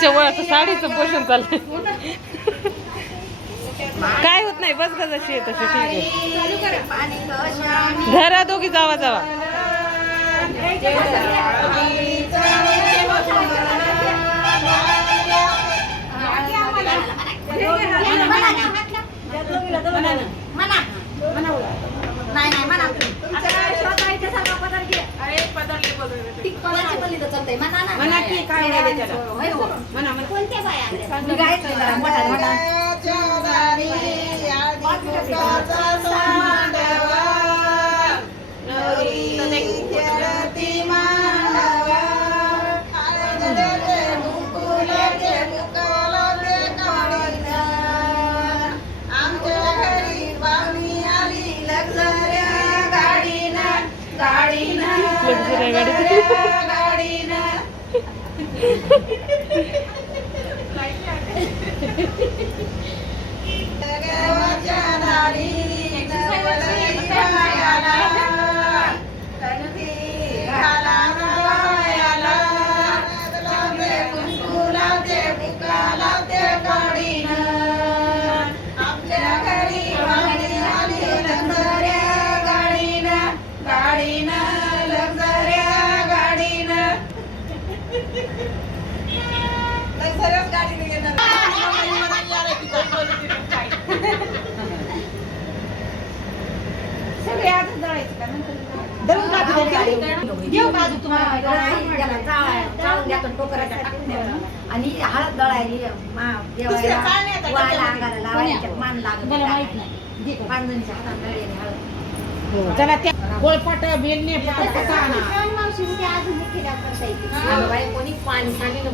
तिच्या वळाचं साडीचं पोषण चाललंय. काय होत नाही, बस ग जशी आहे तशी ठीक आहे. घरा दोघी जावा जावा. आणि हळद दळायली अंगाला लावायला मान लागत चला त्या गोळपाट बेलने कोणी पाणी सांगितलं